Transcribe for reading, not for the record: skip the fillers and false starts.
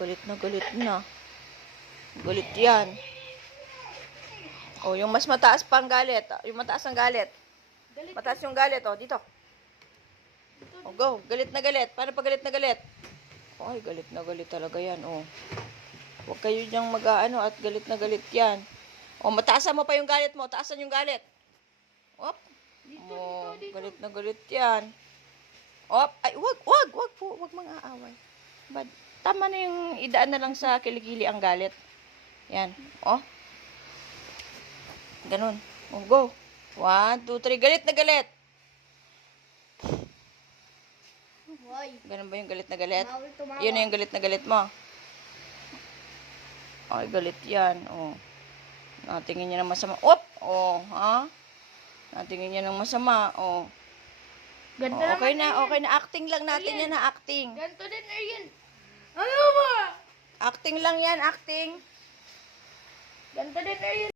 Galit na galit na. Galit yan. Oh, yung mas mataas pang galit. Yung mataas ang galit. Mataas yung galit, oh, dito. Oh, go. Galit na galit. Paano pa galit na galit? Ay, galit na galit talaga yan, oh. Huwag kayo diyang mag-aano at galit na galit yan. Oh, mataasan mo pa yung galit mo. Taasan yung galit. Op. Oh, galit na galit yan. Op. Ay, wag mga aaway. But, tama na yung idaan na lang sa kilikili ang galit. Yan. Oh. Ganun. Oh, go. 1, 2, 3. Galit na galit. Ganun ba yung galit na galit? Yun na yung galit na galit mo. Ay, galit yan. Oh. Natingin niya ng masama. Op! Oh, ha? Natingin niya ng masama. Oh. Oh, okay na, okay na. Acting lang natin yan, ha? Acting. Ganto din na yan. Ano ba? Acting lang yan, acting. Ganto din na yan.